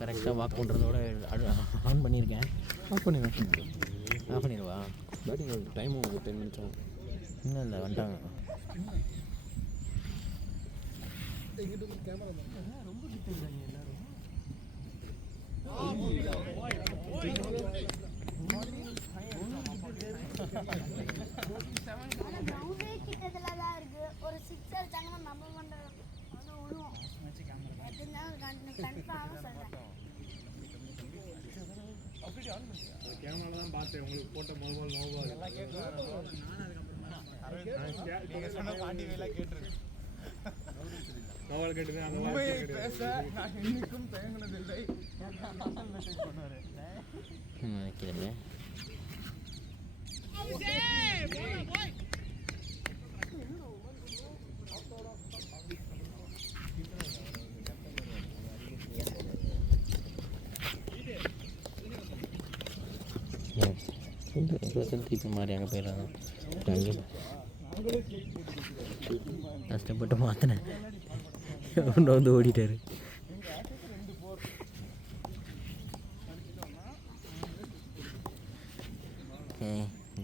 கரெக்டாக வாக் பண்ணுறதோட ஆன் பண்ணியிருக்கேன். ஆஃப் பண்ணிடுவா. பேட்டிங் டைம் 10 minutes ஆகும். இன்னும் இல்லை, வந்துட்டாங்க. ரொம்ப கிட்ட இருக்காங்க எல்லாரும். ஒரு சிக்ஸர் அடிச்சாங்கன்னா நம்ம பண்ணுறோம் வந்து விழுவோம். கன்ஃபார்மாக சொல்கிறேன். கேமரா தான் பார்த்தேன் உங்களுக்கு போட்ட மொபைல் எல்லாம் கேட்குறேன். நீங்கள் சொன்ன பாண்டி வேலாம் கேட்டுருக்கேன். சவால் கேட்டுதான் அந்த உண்மையை பேச நான் இன்னைக்கும் தயங்கினதில்லை. நினைக்கிறேங்க. திருப்பி மாறி அங்கே போயிடறாங்க. அங்கே கஷ்டப்பட்டு மாற்றினேன். அவன் வந்து ஓடிட்டாரு.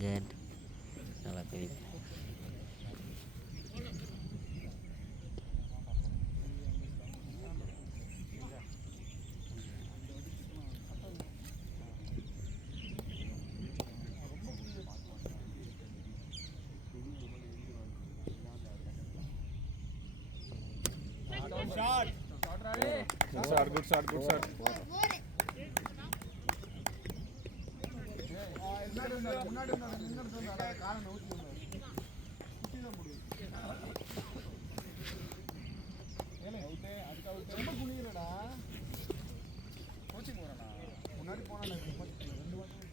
குட். நல்லா தெரியுது. Good shot. முன்னாடி காலை நோக்கி ரொம்ப குனிகிறடா. கோச்சிங் போறடா. முன்னாடி போனா 2 வாரம்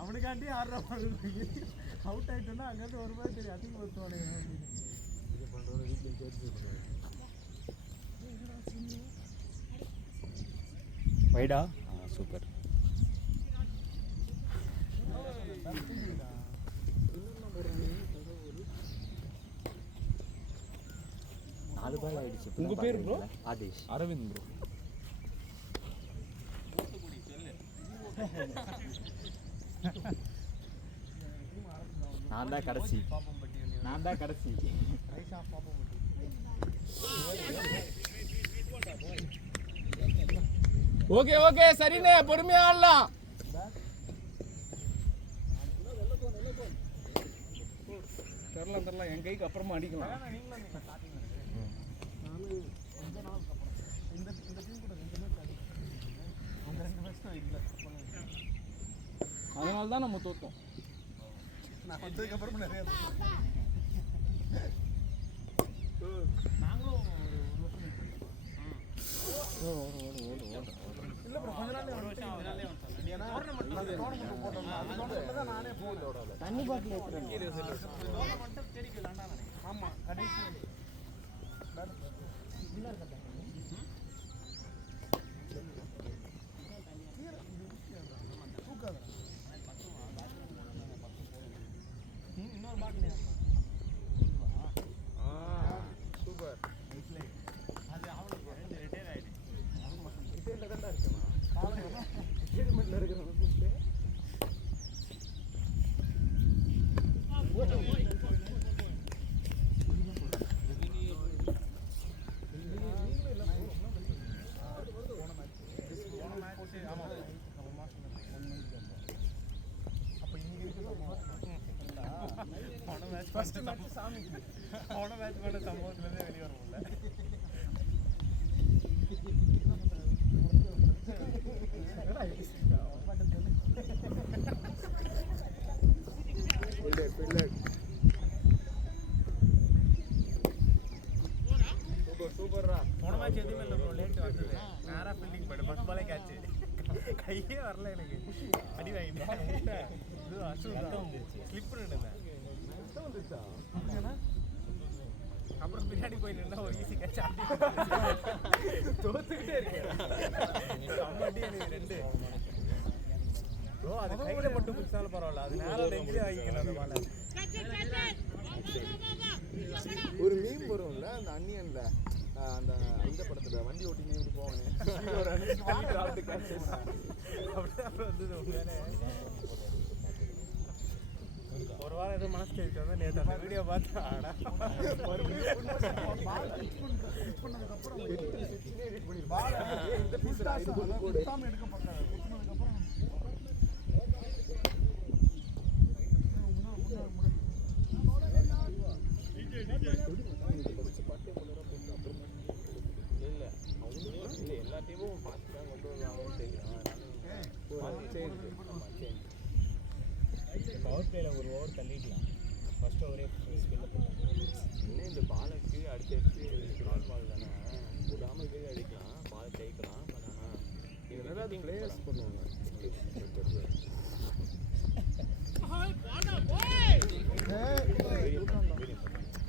அவனுக்காண்டி ஆடுற அவுட் ஆயிட்டோன்னா அங்கேருந்து ஒரு மாதிரி தெரியும். அதிகம் ஒருத்தோட வைடா. சூப்பர். நாலு பால் ஆயிடுச்சு. உங்க பேர் ப்ரோ? ஆதேஷ். அரவிந்த் ப்ரோ. நான் தான் கடைசி. ஓகே சரிண்ணே, பொறுமையா ஆடலாம். தரலாம் என் கைக்கு அப்புறமா அடிக்கலாம். அதனால தான் நம்ம தோத்தோம். நான் வந்ததுக்கு அப்புறம் நிறைய நாங்களும் இல்ல ப்ரோ, கொஞ்ச நாள்ல ஒரு வருஷம் அதனாலே வந்து ஏன்னா டோர்னமென்ட் போட்டோம். அதுல நானே போன் தண்ணி பாட்டில் ஏத்துறேன். டோர்னமென்ட் தேடிக்கு விளையாண்டானே. ஆமா, கடைசி வின்னர் கட்ட இன்னொரு பாட்டில் சூப்பர். அது அவனுக்கு ரிட்டையர் ஆயிடுச்சு. ரிட்டையர்ல தான் இருக்குமா? ரிட்டையர்மெண்ட்ல இருக்கிறவங்க கூப்பிட்டு ஃபர்ஸ்ட் மேட்ச் சாமி போன மேட்ச் பண்ண சம்பவத்துலேருந்தே வெளியே வர முடியல. மேட்ச் எதுவுமே இல்லை ப்ரோ, லேட் வந்தது. நேராக ஃபீல்டிங் போய்ட்டு ஃபர்ஸ்ட் பாலே கேட்ச், கையே வரல எனக்கு, அடி வாங்கிட்டேன். இது அசூர் ஸ்லிப் நின்றுந்தேன். அப்புறம் பின்னாடி போய் நின்னா ஒரு ஈஸி கேட்ச் ஆடி தோத்துக்கிட்டே இருக்கேன். அம்மாட்டி எனக்கு 2 ப்ரோ, அது கையில் மட்டும் பிடிச்சாலும் பரவாயில்ல, அது நேரம் நெஞ்சே வாங்கிக்கணும் அந்த பாலை. ஒரு மீம் வரும்ல அந்த அன்னியன்ல, அந்த இந்த படத்துல வண்டி ஓட்டினே இப்படி போவானே, ஒரு அன்னைக்கு அப்படியே வந்தது உண்மையாலே. ஒரு வாரம் எதுவும் மனசு கேட்டு வந்தா நேற்று அந்த வீடியோ பார்த்தா எல்லா டீமும் பார்த்து தான் கொண்டு வருவாங்கன்னு தெரியும். பவர் பிளேல ஒரு ஓவர் தள்ளிக்கலாம், ஃபர்ஸ்ட் ஓவரே ஸ்பின்ல போட்டாங்க. இன்னும் இந்த பாலை கீழே அடிச்சு ஸ்மால் பால் தானே, விடாமல் கீழே அடிக்கலாம், பால் ஜெயிக்கலாம். பட் ஆனால் இதில் ஏதாவது பிளேயர்ஸ் பண்ணுவாங்க.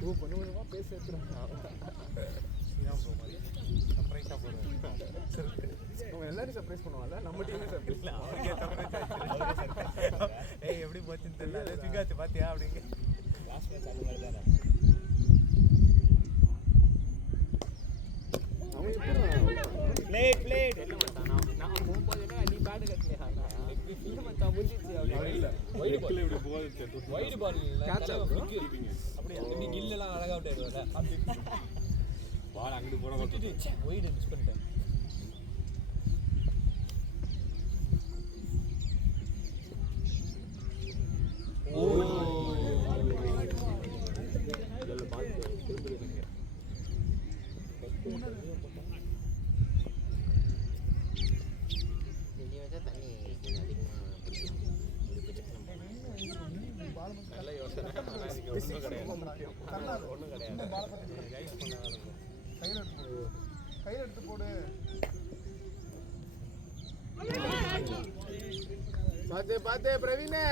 கொஞ்சம் கொஞ்சமாக பேச எடுத்துருவாங்க. சர்ப்ரைஸாக போடுவேன். அவங்க எல்லாரும் சர்ப்ரைஸ் பண்ணுவாங்கல்ல, நம்ம டீமே சர்ப்ரைஸ். அவருக்கே சர்ப்ரைஸ் ஆயிடுச்சு. ஏய் எப்படி போச்சுன்னு தெரியல, அதே பிங்காச்சு பார்த்தியா அப்படிங்க. லாஸ்ட் மேட்ச் அந்த மாதிரி தானே. அவன் எப்படி பிளேட் தெரிய மாட்டான். நான் போகும்போது என்ன நீ பேட் கட்டலையா இல்லை மச்சான் முடிஞ்சிச்சு அப்படின்னு. வைடு பால் இப்படி போகுது, வைடு பால் இல்ல கேட்ச் அப்படியே இப்படி கில்லெல்லாம் அழகா அவுட் ஆயிடுவாங்க. பால் அங்கிட்டு போற விட்டுட்டு வைடு மிஸ் பண்ணிட்டேன். இதில் பார்த்து திரும்பி எனக்கு தண்ணி வச்சா தண்ணி கொஞ்சம் அதிகமாக பிடிக்கும். ஒரு பிரச்சனை நல்ல யோசனை. ஆனால் இதுக்கு ஒன்றும் கிடையாது, ஒன்றும் கிடையாது. கைஸ் பண்ண கையில் எடுத்து போடு. பார்த்து பார்த்து பிரவீனே,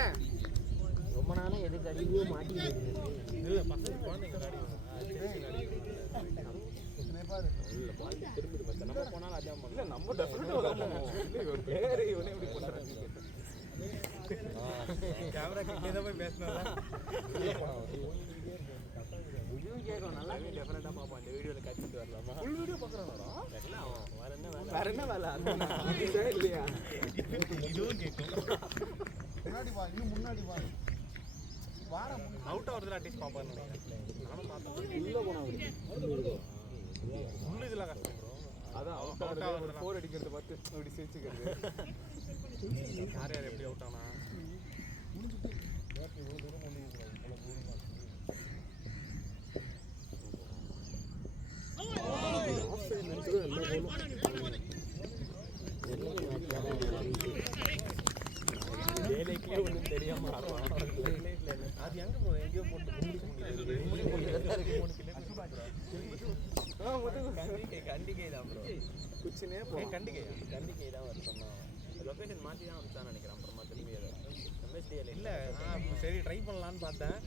ரொம்ப நாளாக எதுக்கு அடிக்கவே மாட்டிக்கிட்டு இல்லை பசங்க குழந்தைங்க இல்லை பால் திரும்பி பார்த்தா நம்ம போனாலும் அதான் பண்ணல. நம்ம டெஃபினட்டாக பேர் இவனே எப்படி பண்ணுறாங்க. கேமரா கிட்டே தான் போய் பேசினா இதுவும் கேட்கும் நல்லா. டெஃபினட்டாக பார்ப்பான். இந்த வீடியோவில் கழிச்சிட்டு வரலாமா? ஃபுல் வீடியோ பார்க்குறாங்களா? வேற என்ன வேலை இல்லையா? இதுவும் கேட்கும். முன்னாடி வா, இன்னும் முன்னாடி வா. அவுட் ஆகிறதுல அட்லீஸ்ட் பார்ப்பான்னு நினைக்கிறேன். நானும் பார்த்தேன். உள்ளே போனால் உள்ள இதெல்லாம் கஷ்டம் ப்ரோ. அதான் அவுட் ஆகிறது, ஒரு 4 அடிக்கிறது பார்த்து அப்படி சிரிச்சுக்கிறது. யார் யார் எப்படி அவுட் ஆனா வேலைக்கே ஒன்றும் தெரியாமல் ஆடுவான். அது எங்க ப்ரோ எங்கேயோ போட்டு கண்டிகை தான் ப்ரோ. குச்சினே போ. கண்டிகை தான் வர சொன்னான். லொக்கேஷன் மாற்றி தான் வந்துட்டான்னு நினைக்கிறேன். அப்புறமா திரும்பி எம்எஸ்டிஎல் இல்லை சரி ட்ரை பண்ணலான்னு பார்த்தேன்.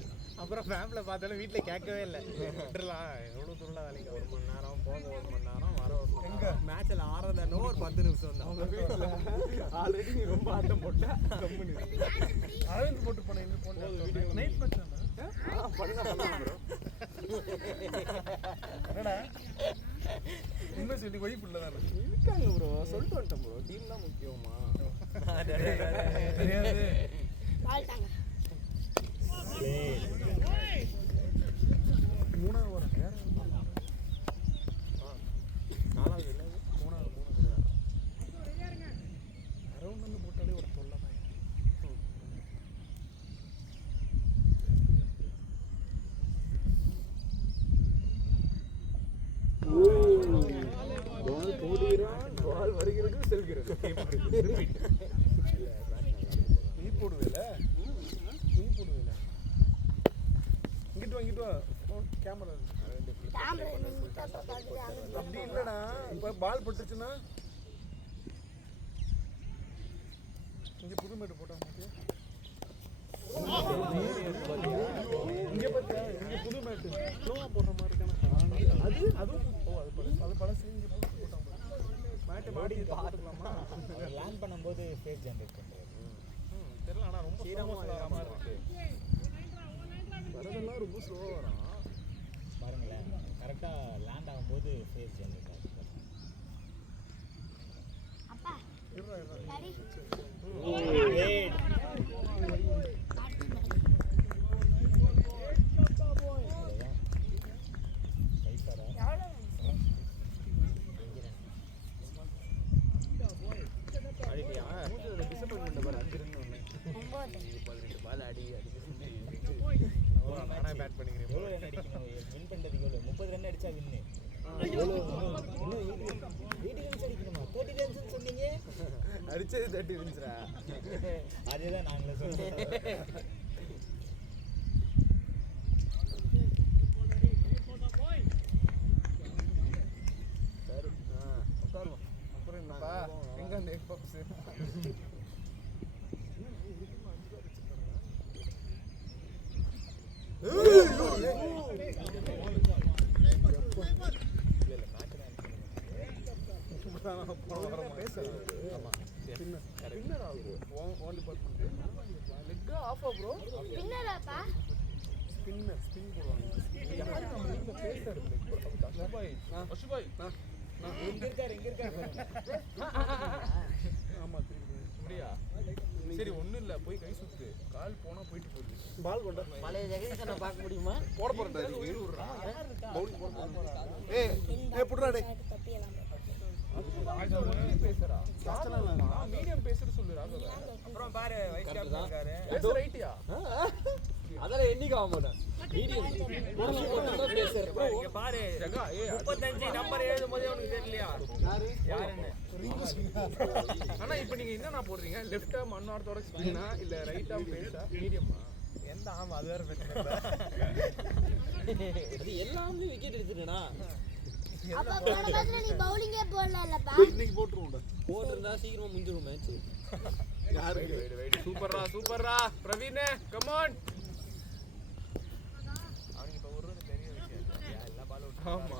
அப்புறம் ஃபேமிலியில் பார்த்தாலும் வீட்டில் கேட்கவே இல்லை. விட்டுறலாம் எவ்வளோ தூரம் வேலைக்கு 1 மணி நேரம் போக 1 மணி நேரம் வர 1 மணி நேரம். மேட்சில் ஆடுறதானோ ஒரு 10 நிமிஷம் தான். அவங்க வீட்டில் ஆல்ரெடி நீ ரொம்ப ஆட்டம் போட்ட கம்பெனி அரவிந்த் போட்டு போனேன். இன்னும் போனேன். நைட் மேட்ச் பண்ணலாம் ப்ரோ. என்னடா உண்மை சொல்லி ஒய்ஃப் இல்லை தானே இருக்காங்க ப்ரோ. சொல்லிட்டு வந்துட்டேன் ப்ரோ. டீம் தான் முக்கியமா? தெரியாது. வாழ்த்தாங்க. மூணாவது ஓரம் வேற 4வது இல்லை 3வது அரவுண்ட் வந்து போட்டாலே ஒரு தொல்லை தான். பால் போடுகிறான், பால் வருகிறது, செல்கிறது. நீ போடுவேல, நீ போடுவேல. இங்கிட்டு வா, இங்கிட்டு வா. கேமரா கேமரா நீங்க பார்த்துட்டு அப்படி இல்லடா இப்போ பால் பட்டுச்சுன்னா இங்க புது மேட்டு போட்டா மாட்டியா இங்க பாத்தியா இங்க புது மேட்டு ஸ்லோவா போடுற மாதிரி இருக்கானே அதுவும் அது பழசு இங்க போட்டாங்க மேட்டு மாடி பாத்துக்கலாமா லேண்ட் பண்ணும்போது ஃபேஸ் ஜெனரேட் பண்ணுறது தெரியல ஆனா ரொம்ப ஸ்லோவா வர மாதிரி இருக்கு வரதெல்லாம் ரொம்ப ஸ்லோவா வரும் பாருங்களேன் கரெக்டாக லேண்ட் ஆகும்போது ஃபேஸ் ஜெனரேட் ஆகும் அப்பா டாடி அடிப்பியா டிசப்பாயின்மெண்ட் பாரு 5 ரன் ஒன்று 18 பால் அடி நானே பேட் பண்ணிக்கிறேன். எவ்வளோ ரன் அடிக்கணும் வின் பண்ணுறதுக்கு எவ்வளோ 30 ரன் அடிச்சா வின்னு இன்னும் 80 ரன்ஸ் அடிக்கணுமா 30 ரன்ஸ் சொன்னீங்க அடிச்சது 30 ரன்ஸ்ரா அதேதான் நாங்களே சொன்னோம் சரி உட்காருவோம் அப்புறம் என்னப்பா எங்க அந்த எக் பப்ஸ் பின்னராப்பா ஸ்பின் போடுவாங்க யாரு நம்ம வீட்டுல பேசுறாரு எங்க இருக்காரு ஆமா தெரியுது அப்படியா சரி ஒன்றும் இல்லை போய் கை சுத்து கால் போனால் போயிட்டு போகுது பால் கொண்டா பழைய ஜெகதீசனை பார்க்க முடியுமா? போட போறேன்டா நீ பவுலிங் போட போறேன் ஏய் புடுடா டேய் தப்பியலாம் பேசுறா மீடியம் பேசுறது சொல்லு ராகவ அப்புறம் பாரு வைஸ் கேப்டன் இருக்காரு. பேச ரைட்டியா அதெல்லாம் என்னைக்கு ஆக மாட்டேன் மீடியம் இங்க பாரு ஜகா ஏ 35 நம்பர் எழுதும்போதே உனக்கு தெரியலையா யாருன்னு? ஆனா இப்போ நீங்க என்னன்னா போடுறீங்க லெஃப்ட் ஆர்ம் அன்னார்த்தோட ஸ்பின்னா இல்ல ரைட் ஆர்ம் பேஸா மீடியமா எந்த ஆமா அது வேற பிரச்சனை. அது எல்லாமே விக்கெட் எடுத்துட்டேனா அப்பா போன மேட்ச்ல நீ பவுலிங்கே போடலப்பா இன்னைக்கு போட்டுருவோம்டா போட்டிருந்தா சீக்கிரமா முடிஞ்சிடும் மேட்ச். யாருக்கு சூப்பர்ரா பிரவீன் கம் ஆன் அவனுக்கு இப்ப ஒரு ரன் பெரிய விஷயம். எல்லா பாலும் விட்டு ஆமா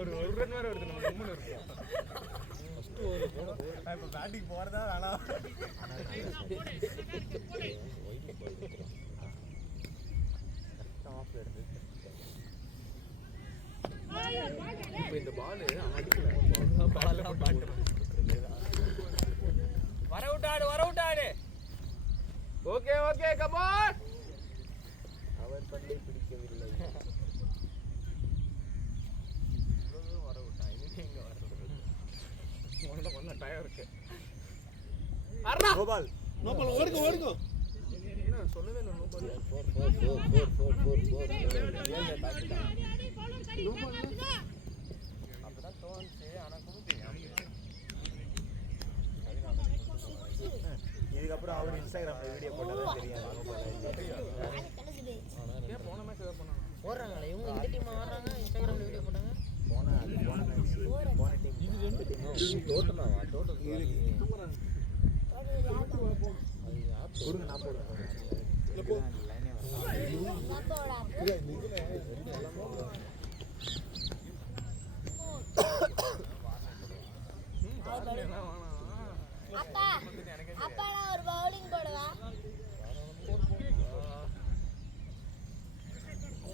ஒரு ரன் வேற வருது நம்ம கம்முன்னு இருக்கோம் நான் இப்ப பேட்டிங் போறதா வேணாம். இப்போ இந்த பால் அடிக்கல பால் வர விட்டாடு. ஓகே கம் ஆன் அவர் பந்தை பிடிக்கவில்லை. வர விட்டான். இனிமே எங்க வர ஒண்ணு டயர் இருக்கு கோபால் நோபால் ஓடுங்க என்ன சொல்லவே இல்லை நோ பால் 4 அப்பதான் தோணுச்சு. ஆனா கொடுத்தீங்க. இதுக்கப்புறம் அவர் இன்ஸ்டாகிராம்ல வீடியோ போட்டாதான் தெரியும். ஏன் போன மேட்ச் ஏதாவது பண்ணாங்க போடுறாங்களே இவங்க இந்த டீம் ஆடுறாங்க இன்ஸ்டாகிராம்ல வீடியோ போட்டாங்க. போன டீம் இது 2 டீம் டோட்டலாவா டோட்டல் கொடுங்க நான் போடுறேன். அப்பா நான் ஒரு பவுலிங் போடுவா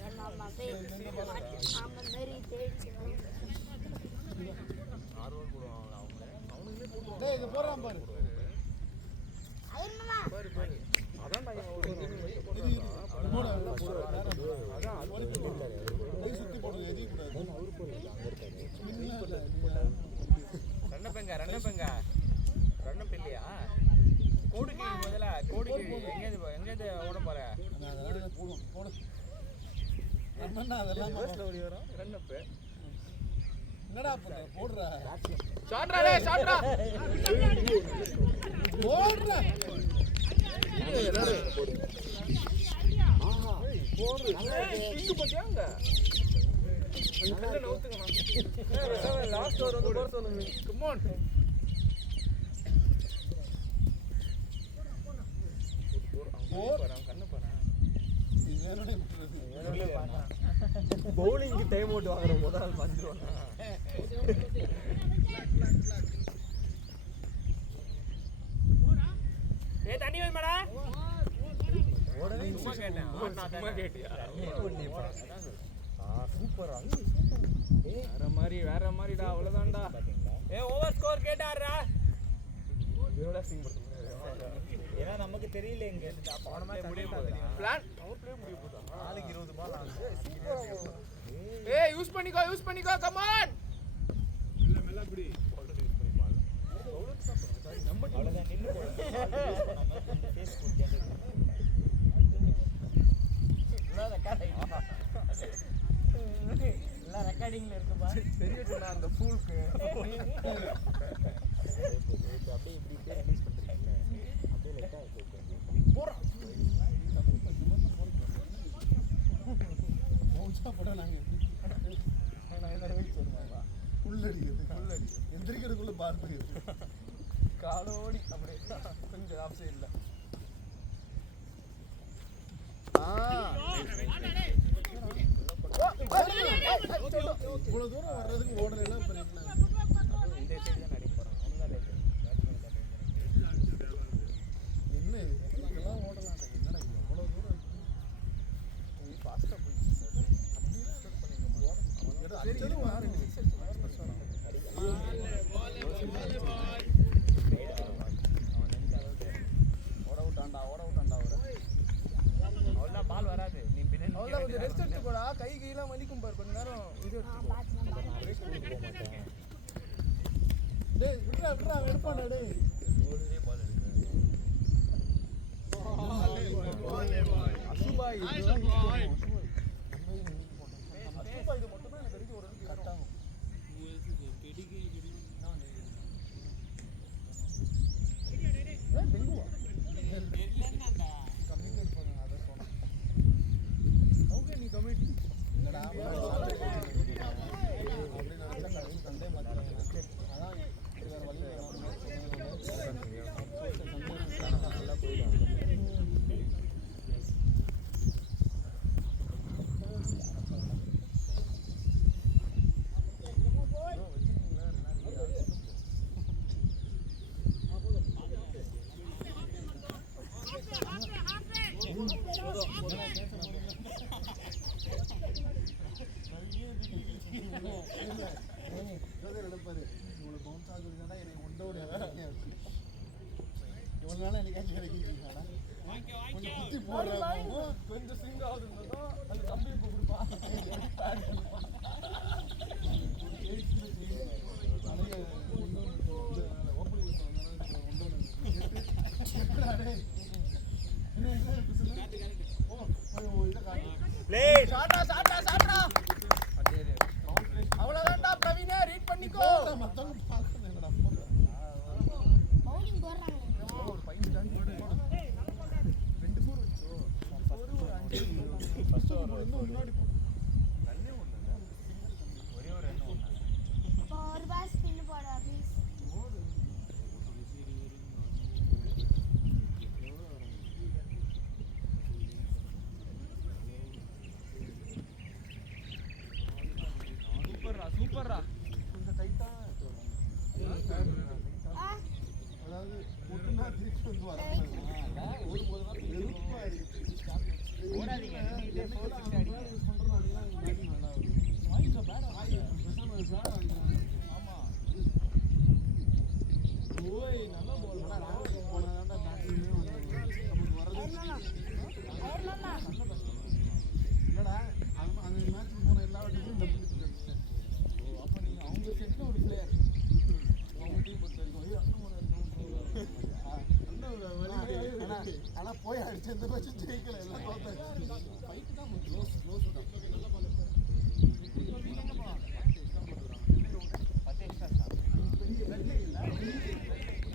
ஏன்னா ஆமா மேரி தேடி ஆர்வம் போடுவாங்க அவங்க. டேய் இங்க போறான் பாரு ஐயம்மா பாரு அதான் சுத்தி போடுங்க எதிரி கூடாது ரன்னப்பெங்க ரன்னப் இல்லையா? கோடுகிழி முதல்ல கோடுகிழி எங்கேது ஓட போற? அதெல்லாம் ஓடி வரோம் ரன்னப் என்னடா போடுறா ஷாட்ரா டேய் ஷாட்ரா போடுறா இங்க பாத்தியாங்க அந்த கல்ல நவுத்துங்கண்ணா லாஸ்ட் ஓவர் வந்து போற சொல்லுங்க கம் ஆன் பவுலிங்க்கு டைம் அவுட் வாங்குற முதல் ஆள் வந்துருவாங்க ஏ தண்ணி வேணுமாடா ஓடவே சும்மா கேட்டேன் சும்மா கேட்டியா சூப்பரா வேற மாதிரிடா அவ்வளவுதான்டா ஏ ஓவர் ஸ்கோர் கேட்டாரா இவரோட சிங் பண்றது ஏன்னா நமக்கு தெரியல எங்க போன மேட்ச் முடிய போகுது பிளான் பவர் பிளே முடிய போகுது நாளைக்கு 20 பால் ஆகுது சூப்பரா ஏய் யூஸ் பண்ணிக்கோ கம் ஆன் மெல்ல மெல்ல அப்படி போல்டர் யூஸ் பண்ணி பால் நம்ம அவ்வளவுதான் நின்னு போறோம் ஃபேஸ் போட்டு எல்லாம் ரெக்கார்டிங்ல இருக்குப்பா தெரியட்டும்டா அந்த ஃபூல்க்கு அப்படியே இப்படி ரிலீஸ் பண்றீங்கல்ல அப்படியே லைட்டா போறா மௌசா படம் நாங்க நான் என்ன வெயிட் பண்ணுவாங்க புல்லடி எந்திரிக்கிறதுக்குள்ள பார்த்து காலோடி அப்படியே கொஞ்சம் ஆஃப் சைடுல இவ்வளவு தூரம் வர்றதுக்கு ஓடலைன்னா இந்த சைடு தான் அடிக்க போறான் அவன்தான் ரைட் என்ன இதெல்லாம் ஓடலாம் என்னடா எவ்வளவு தூரம் ஃபாஸ்டா போயிடுச்சு அப்படியே பண்ணிருக்கோம் அடிச்சதும் வரும் ஓட விட்டான்டா அவ்வளோதான் பால் வராது நீ பின்னாடி அவ்வளோதான் கொஞ்சம் ரெஸ்ட் எடுத்துக்கோடா கை கையெல்லாம் வலிக்கும் பாரு கொஞ்ச நேரம் இது டேய் விட்றா எடுப்பானே டேய் அசுபாய் அசுபாய் இது மட்டும் தான் எனக்கு அடிக்க ஒரு கட் ஆகும் பெங்குவா கம்யூனிகேட் பண்ணுங்க அதை சொன்னேன் ஓகே நீ கமிட் என்னடா அப்படி நினைச்சா சண்டே மாத்திரம் அதான் வேற வழி நல்லா போயிடும் இவ்வளவு நாள் எனக்கு கிடைக்கிறீங்களா கொஞ்சம் குத்தி போடுறாங்க கொஞ்சம் சிங் ஆகுதுன்னா அந்த தம்பி கொடுப்பா சாட்டா அவ்வளவுதான்டா பிரவீனே ரீட் பண்ணிக்கோ மத்தவங்க பார்க்கணும் என்னடா பவுலிங் போடுறாங்க ஒரு 5 ரன் ரெண்டு ஃபோர் வந்துச்சோ ஃபர்ஸ்ட் ஓவர் முன்னாடி போடு ரன்னே ஒண்ணு இல்ல ஒரே ஒரு ரன் ஒண்ணு இப்போ ஒரு பாஸ் பின்னு போடா ப்ளீஸ் சூப்பர்ரா கொஞ்சம் டைட்டா அதாவது ஒட்டுனா திருப்பி வந்து வரக்கூடாது ஓடும்போதெல்லாம் வெறுப்பா இருக்கு ஓடாதீங்க யூஸ் பண்றோம் நல்லா வாய்ஸ் பேட் ஆமா ஓய் நல்லா போல் போனதாண்டா பேட்டிங்லயே நமக்கு வரது இல்லடா அந்த மேட்ச் போன எல்லா வாட்டியும் டபுள் கிடைச்சேன் அப்ப நீங்க அவங்க செட்ல ஒரு பிளேயர் அவங்க டீம் பொறுத்த வரைக்கும் ஆனா போய் அடிச்சு எந்த மேட்சும் ஜெயிக்கல எல்லாம் தோத்தாச்சு ஃபைட் தான் க்ளோஸ் தான்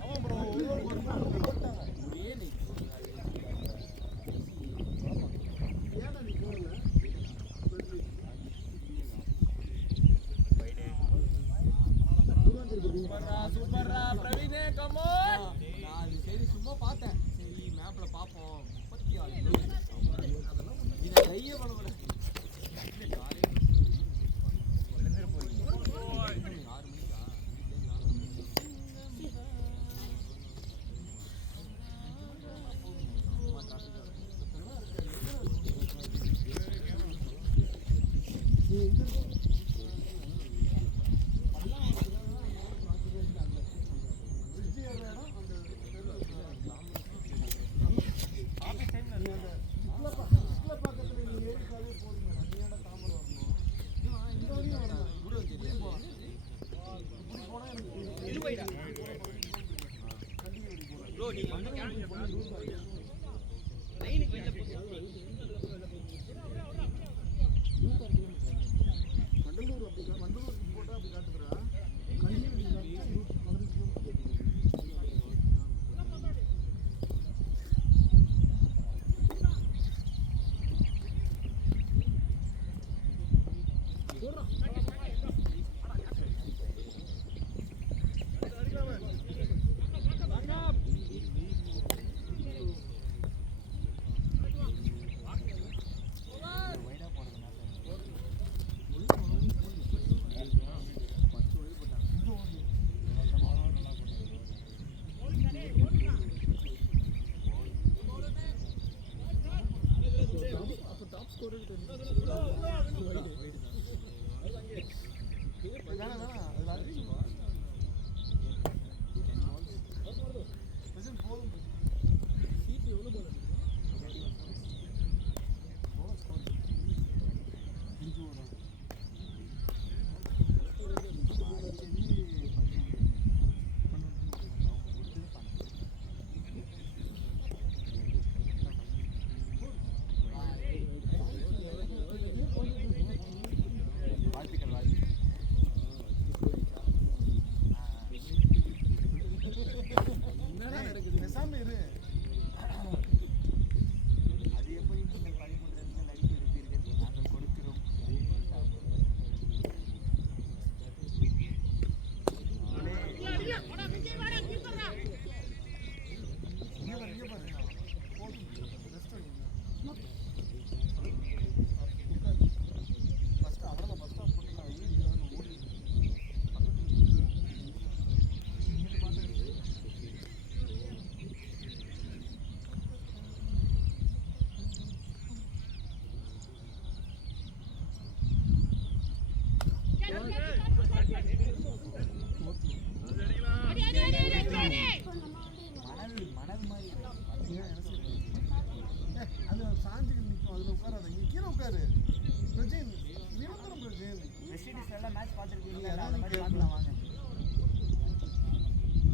அவன் ப்ரோ ஒரு போட்டாங்க ஏன்னா நீ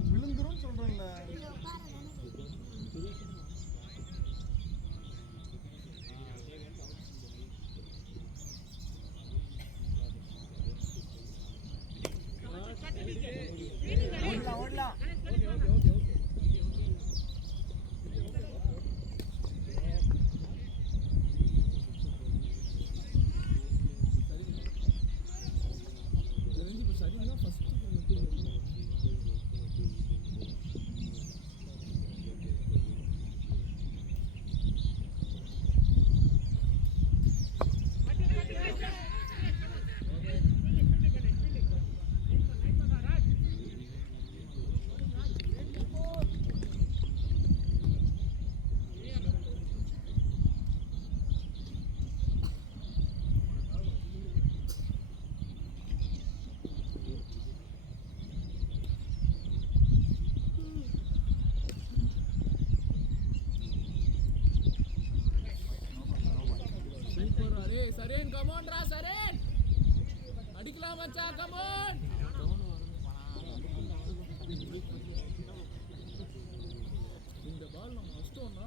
விழுந்துரும் சொல்றேன்ல. சரேன் கமான்டா சரேன் அடிக்கலாம் மச்சான் கமான் இந்த பால் நம்ம அடிச்சோம்னா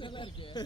நல்லா இருக்கு.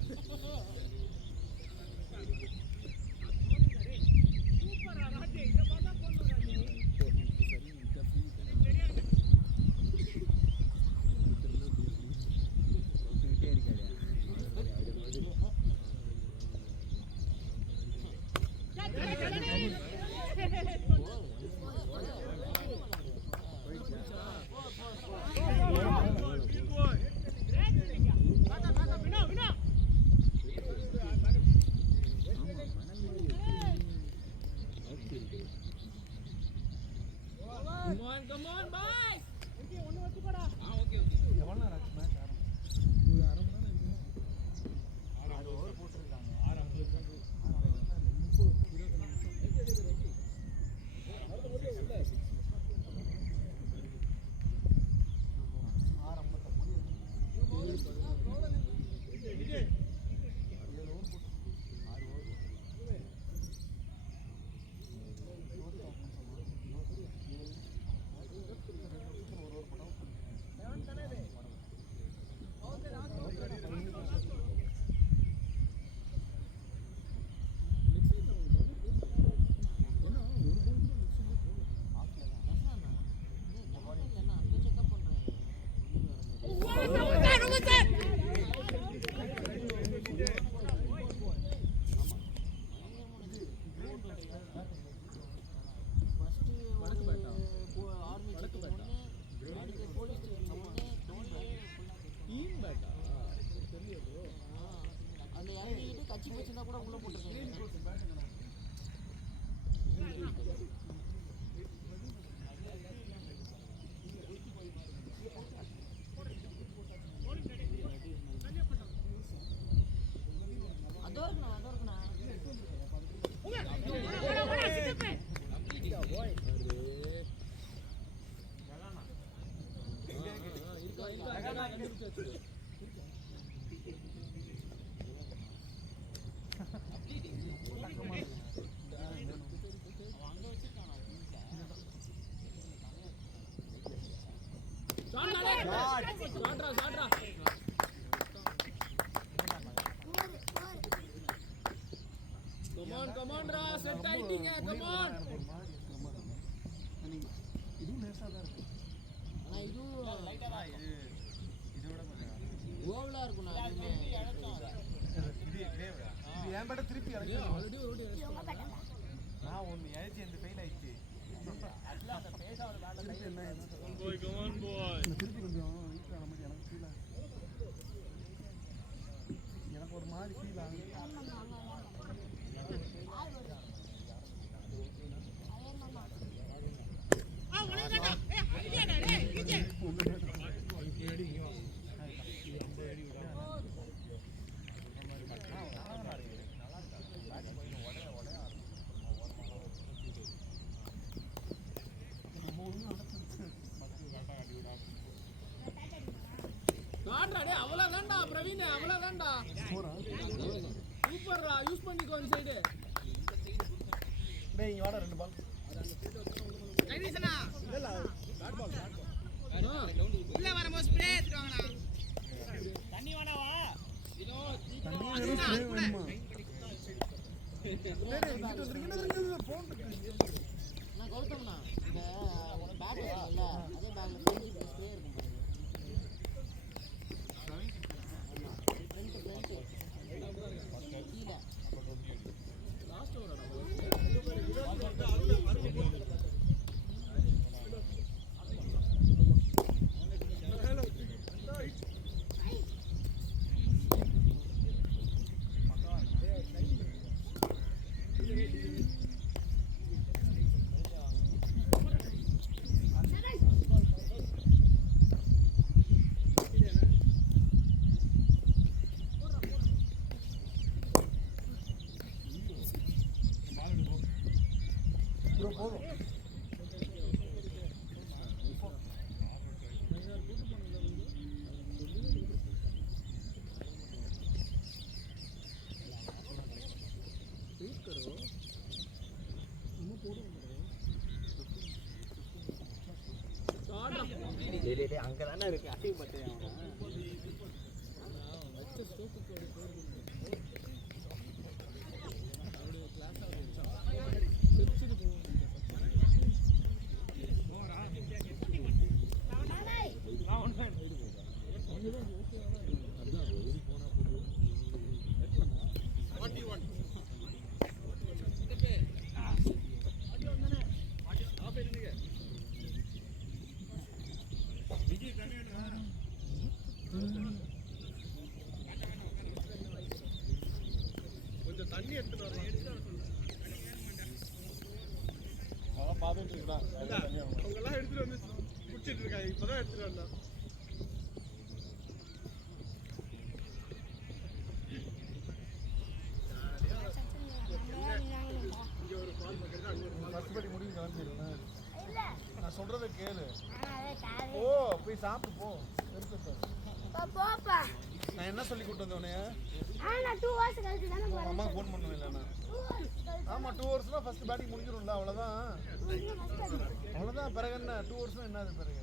அடிச்சு போச்சுன்னா கூட உள்ள போட்டுருக்கேன். அதோ இருக்குண்ணா Come on, Ra, set ஆயிட்டீங்க. Come on. இதுவும் லேசா தான் இருக்கு. ஆனா இதுவும் லைட்டா தான் இருக்கு. இதோட கொஞ்சம் ஓவலா இருக்குண்ணா. இது கிரேவா இது ஏன் பேட்ட திருப்பி இறக்கி ஆல்ரெடி ஒரு ஓடி நான் ஒன்னு ஏச்சி இந்த ஃபெயில் ஆயிடுச்சு. அதுல அந்த பேசாத வேலை திருப்பி என்ன come on boy. இந்த திருப்பி கொஞ்சம் வீட்டில் ஆன மாதிரி எனக்கு ஃபீல் ஆகுது. எனக்கு ஒரு மாதிரி ஃபீல் ஆகுது. நாட்றாடே அவ்வளவுதான்டா பிரவீன், அவ்வளவுதான்டா. சூப்பர்ரா, யூஸ் பண்ணிக்கோ அந்த சைடு. டேய் இங்க வாடா 2 பால். கைதீசனா இல்ல பேட் பால். உள்ள வரும்போது ஸ்ப்ரே எடுத்து வாங்கடா. தண்ணி வேணாவா? தண்ணி வேணும் ஸ்ப்ரே வேணுமா? டேய் இங்க வந்துருங்க ஃபோன் இருக்கு. நான் கௌதம்ண்ணா இந்த உனக்கு பேக் இருக்குல்ல அதே பேக்ல ஃப்ரண்ட் ஸ்ப்ரே இருக்கும் பாருங்க. ஃப்ரண்ட் கீழே லாஸ்ட் ஓவரடா. ப்ரோ போதும். அங்கே தானே இருக்கு அசைவு பட்டு கொஞ்சம் தண்ணி எடுத்துட்டு வரலாம். அதான் பார்த்துட்டு இருக்கான். அவங்க எல்லாம் எடுத்துட்டு வந்து குடிச்சிட்டு இருக்காங்க. இப்பதான் எடுத்துட்டு வந்தான். இங்க ஒரு பால் பக்கத்துல அங்க ஒரு ஃபர்ஸ்ட் படி முடிவு காமிச்சிருக்கேன். நான் சொல்றதை கேளு. ஓ போய் சாப்பிட்டு போ. போப்பா. நான் என்ன சொல்லி கூட்டு வந்தேன் உன்னைய? நான் 2 hours கழிச்சு தானே போறேன். அம்மா ஃபோன் பண்ணுவேன் இல்லைண்ணா. 2 hours கழிச்சு. ஆமா 2 ஹவர்ஸ்னா ஃபர்ஸ்ட் பேட்டிங் முடிஞ்சிரும்ல அவ்வளவுதான். அவ்வளவுதான் பிறகு என்ன 2 ஹவர்ஸ்னா என்னது பிறகு?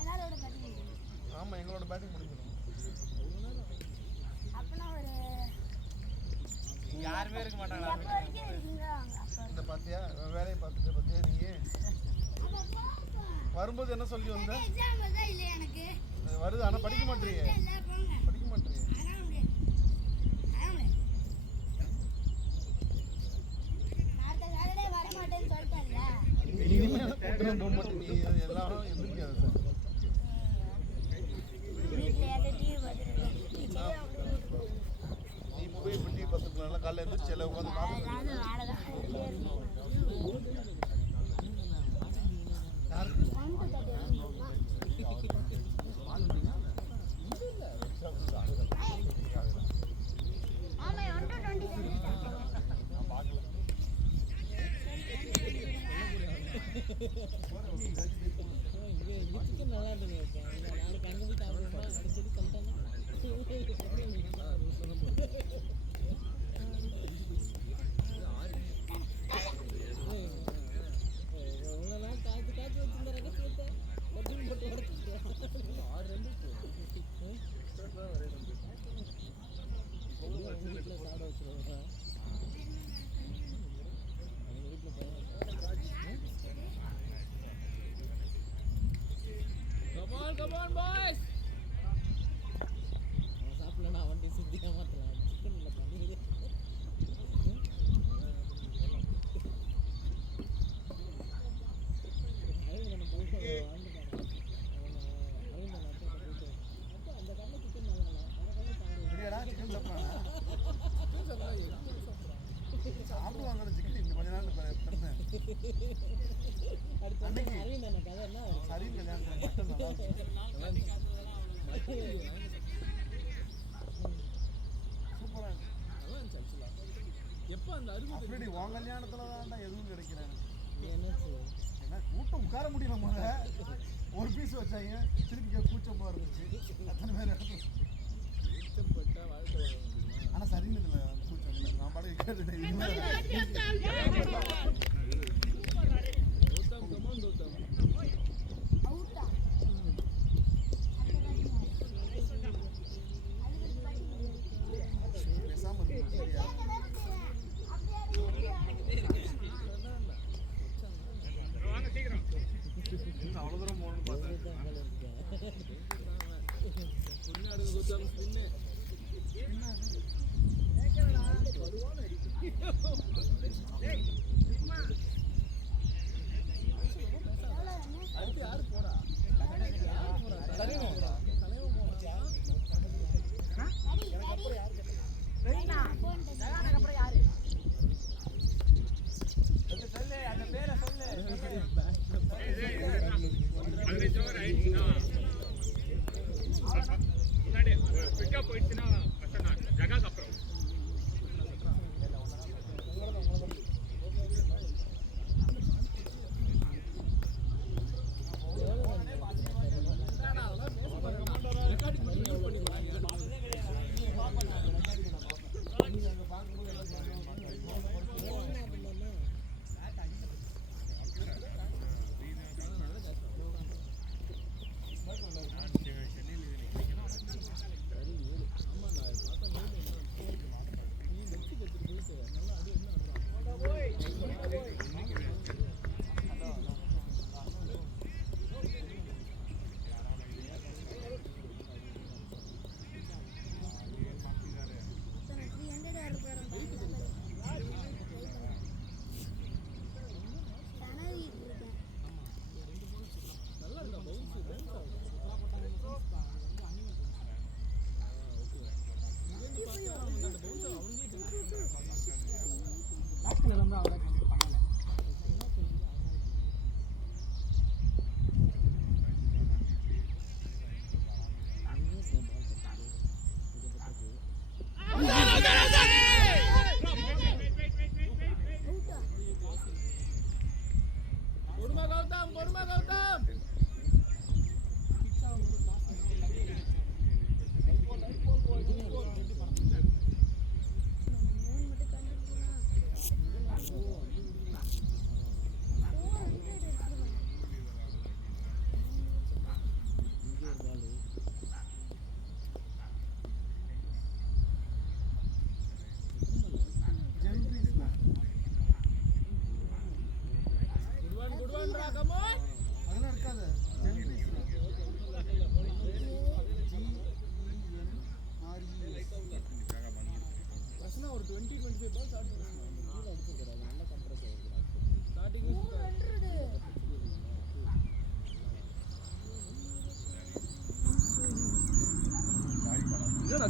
எல்லாரோட பேட்டிங். ஆமா எங்களோட பேட்டிங் முடிஞ்சிடும். அப்பனா ஒரு யாருமே இருக்க மாட்டாங்களா? எப்போ வரைக்கும் இருக்கீங்க அப்ப. இந்த பாத்தியா வேலையை பார்த்துட்டு பாத்தியா நீ வரும்போது என்ன சொல்லி வந்த? எக்ஸாம் வருதா இல்லையா எனக்கு? வருது ஆனா படிக்க மாட்டீங்க. இல்ல போங்க. படிக்க மாட்டீங்க. அதான் முடியாது. அடுத்த சாட்டர்டே வர மாட்டேன்னு சொல்லிட்டேன்ல. இனிமேல் கூப்பிட்டு போக மாட்டேன் நீ எல்லாரும் எதிர்க்காது சார். வீட்டில் யார்கிட்ட டிவி பார்த்துருக்கேன். நீ போய் டிவி பார்த்துக்கலாம் நாங்களாம் காலைல எழுந்திரிச்சு எல்லாம் உட்காந்து பார்த்துட்டு நல்லா இருந்தது. நாளைக்கு அங்கே போய் சாப்பிடுமா அடிச்சது சொல்லிட்டாங்க. எவ்வளோ நாள் காய்ச்சி காய்ச்சி வச்சிருந்த ரகசியத்தை பட்டியும் போட்டு உடச்சிட்டு 6-2 வீட்டில் சாப்பிட வச்சுருவாங்க. அவங்க வீட்டில் Come on, boys! அவன் சாப்பிடலன்னா அவன் சுத்தி ஏமாத்தலாம். சிக்கன் இல்லை பண்ணிடுது. அந்த கடலை சிக்கன் நல்லா இல்லை. சிக்கன் சாப்பிடுவாங்க சிக்கன் இன்னும் கொஞ்ச நாள் அடுத்து அரவிந்த் அண்ணா கதை என்ன சரி கல்யாணம் மட்டன் சூப்பரா எப்போ அந்த அப்படி உன் கல்யாணத்துல தான்டா எதுவும் கிடைக்கிறேன் என்னாச்சு ஏன்னா கூட்டம் உட்கார முடியல போல ஒரு பீஸ் வச்சாங்க திருப்பி கூச்சமா இருந்துச்சு அத்தனை பேர் கூச்சப்பட்டா வாழ்க்கை வாழ முடியுமா? ஆனா சரின்னு இல்லை கூச்சம் இல்லை நான் பாட்டுக்கு கேட்டுட்டேன் பேசாம இருக்கு அவ்வளோ தூரம் போகணும்னு பார்த்தேன் அடுத்து யாரு போறா?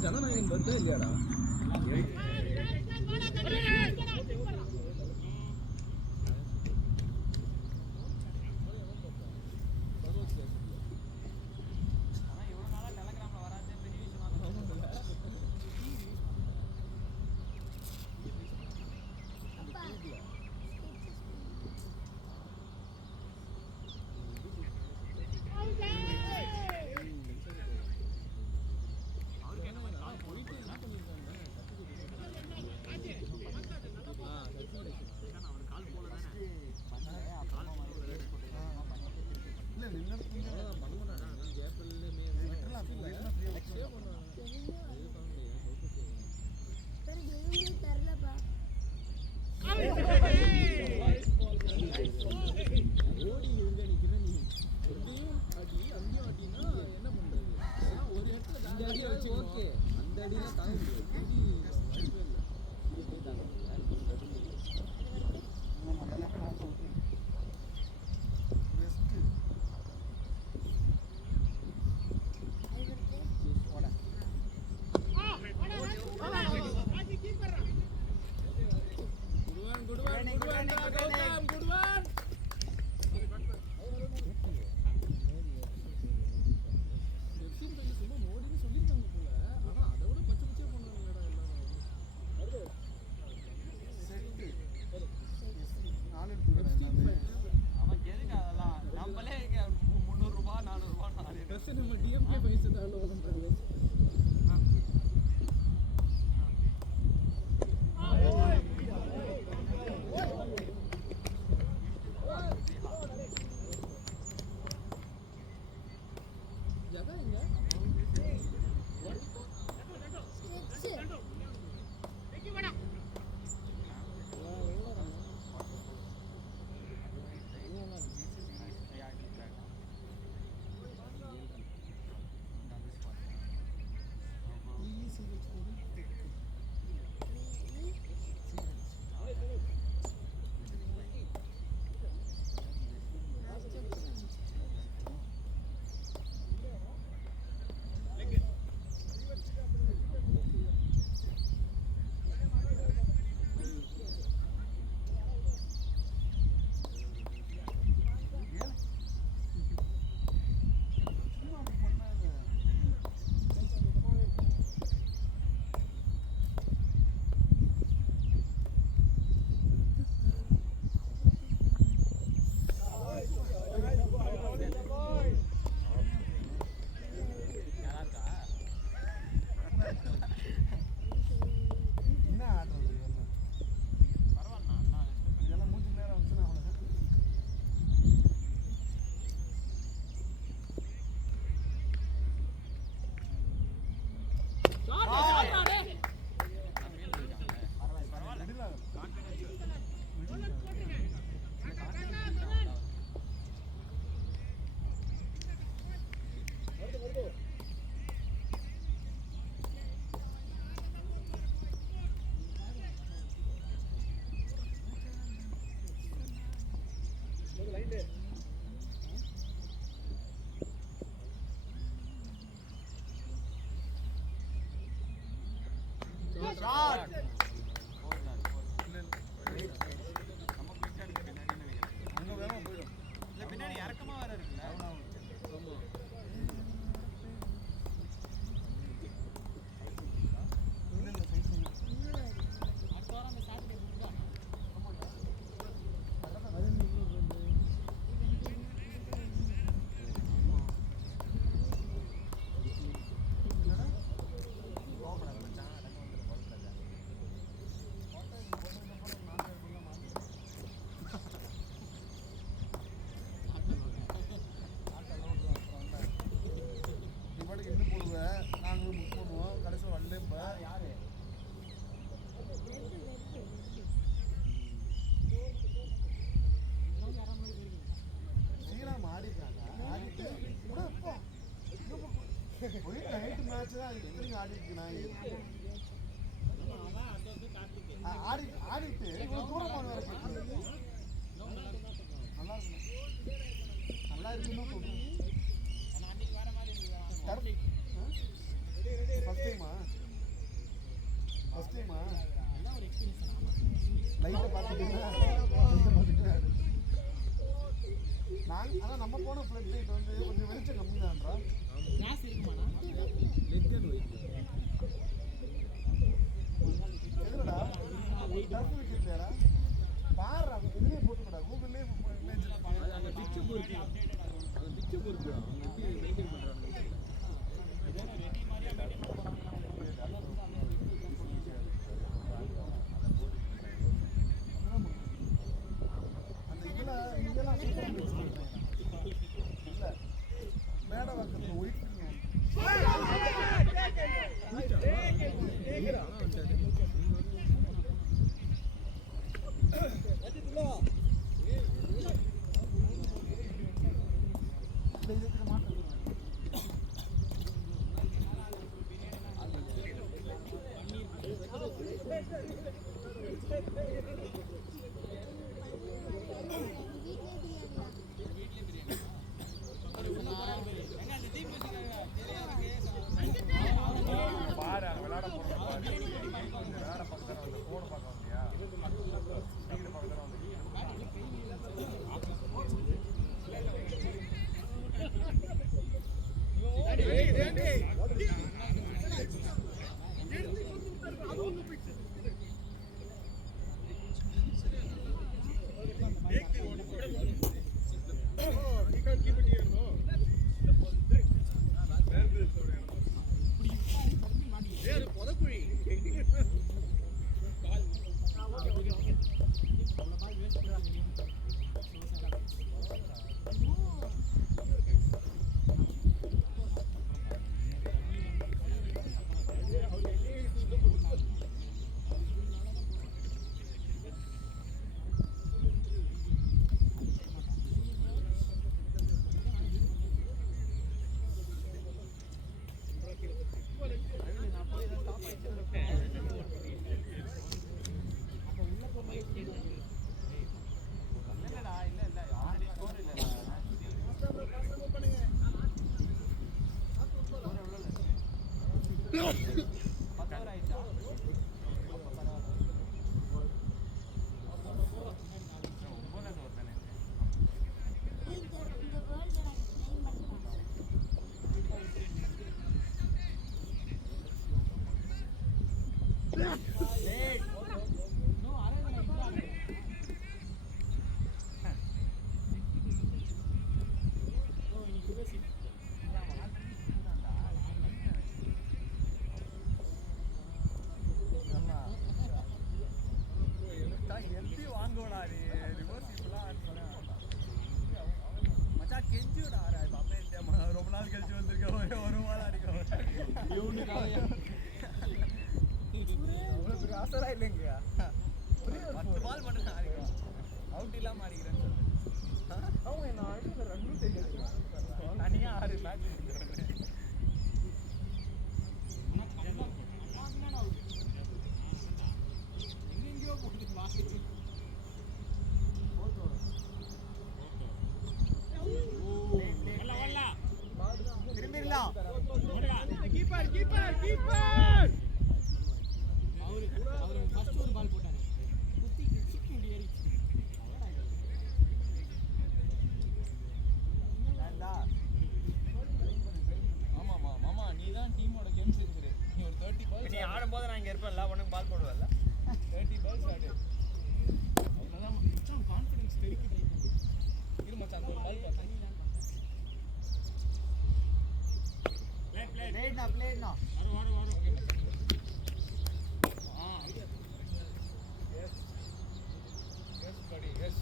ஜனநாயகன் பர்த்டே இல்லையாடா? ஓகே அந்த அடிலாம் தாங்க முடியாது அடி வாய்ப்பே இல்லை இது போய் தாங்க சும்மா மோடின்னு சொல்லியிருக்காங்க போல ஆனா அதை விட பச்சை பச்சையா பண்ணுவாங்கடா எல்லாரும் அவன் எதுக்கு அதெல்லாம் நம்மளே ₹300 ₹400 ட்ரெஸ் நம்ம டிஎம்கே பைசா தாண்ட பண்றாங்க ஜகா எங்க பின்னாடி இறக்கமா வேற இருக்குல்ல ஆடிட்டு இவ்வளவு தூரம் போனது நல்லா இருக்குன்னு சொல்றேன். ஃபர்ஸ்ட் டைமா லைட்டை பார்த்துட்டீங்கன்னா நாங்கள் ஆனால் நம்ம போன ஃப்ளட் லைட் வந்து கொஞ்சம் வெளிச்சம் கம்மி தான்றா. எதுலடா டர்ஃப் விக்கெட் வேறா பாரு இதுலேயே போட்டுக்கூடா கூகுள்லேயே இமேஜ் அந்த பிச்சு பொறுத்து அந்த பிச்சு பொறுத்து அவங்க எப்படி மெயின்டைன் பண்ணுறாங்க. அந்த இதில் இங்கெல்லாம் இல்லை மேடை பக்கத்தில் ஒயிட் பாரு அங்க விளையாட போறோம் பாரு கொஞ்சம் வேற பக்கம் வந்து போன் பார்க்க வந்தியா நீங்க பக்கத்துல வந்து ரொம்ப நாள் கழிச்சு வந்திருக்க ஒரு வாரம் அடிக்கும் ஆசரா இல்லைங்க 10 பால் மட்டும் தான் அடிக்கும் அவுட் இல்லாம அடிக்கிறேன்னு சொல்லு அவங்க நான் அடிக்கல ரெண்டும் தெரியாது தனியா 6 மேட்ச் எங்கெங்கயோ போட்டு மாத்தி கீப்பர் கீப்பர் கீப்பர் அவரு ஃபர்ஸ்ட் ஒரு பால் போட்டாரு குத்தி சிக்கி ஏறிச்சு ஏண்டா ஆமாமா மாமா நீ தான் டீமோட கேம்ஸ் இருக்குற நீ ஒரு 30 பால்ஸ் நீ ஆடும்போது நான் இங்க இருப்பேன்ல உனக்கு பால் போடுவல்ல 30 பால்ஸ் ஆடு அவ்வளவுதான் மச்சான் கான்ஃபிடன்ஸ் தெரிக்கு ட்ரை பண்ணு இரு மச்சான் அந்த ஒரு பால் பாத்து play na varu yes buddy yes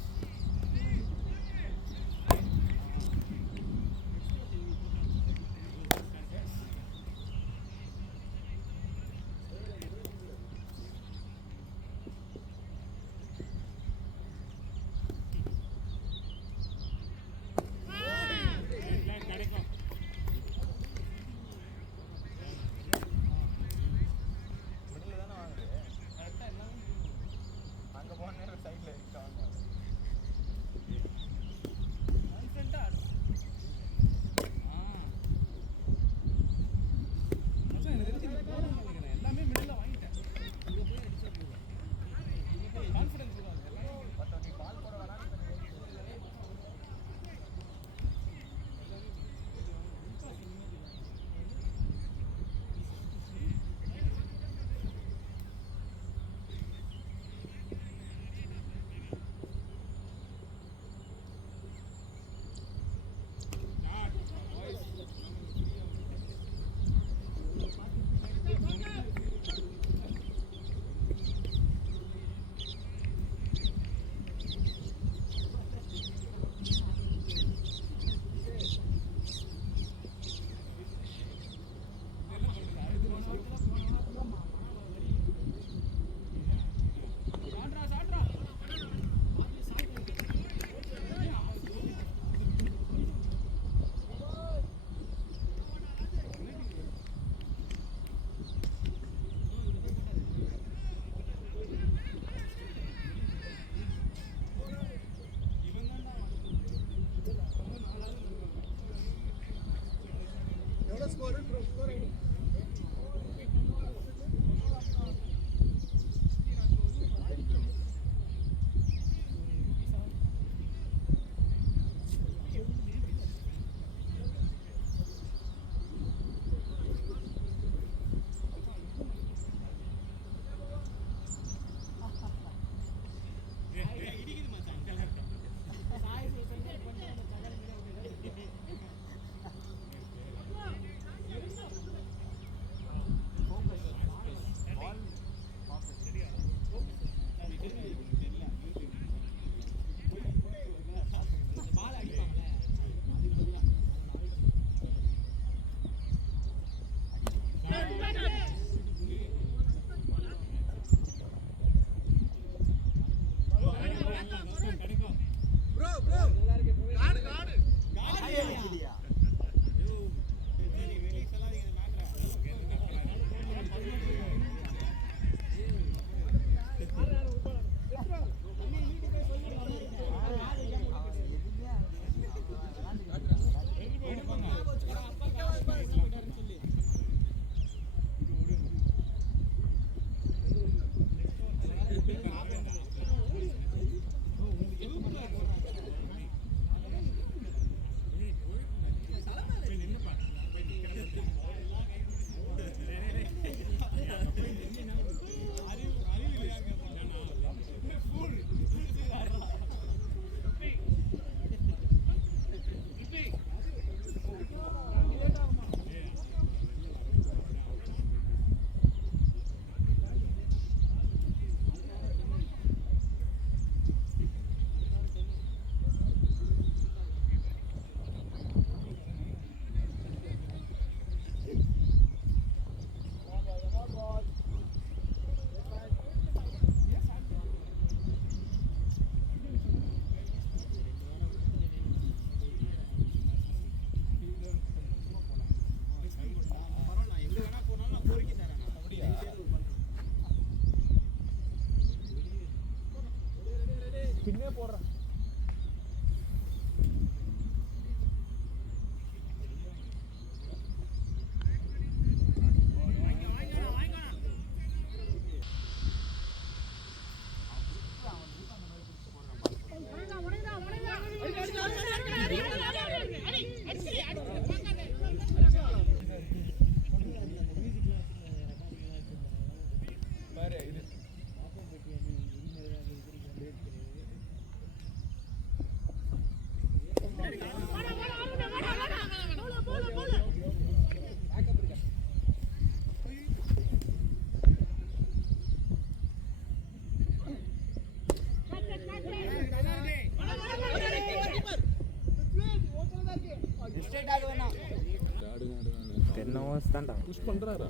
தான்டா புஷ் பண்றாரா?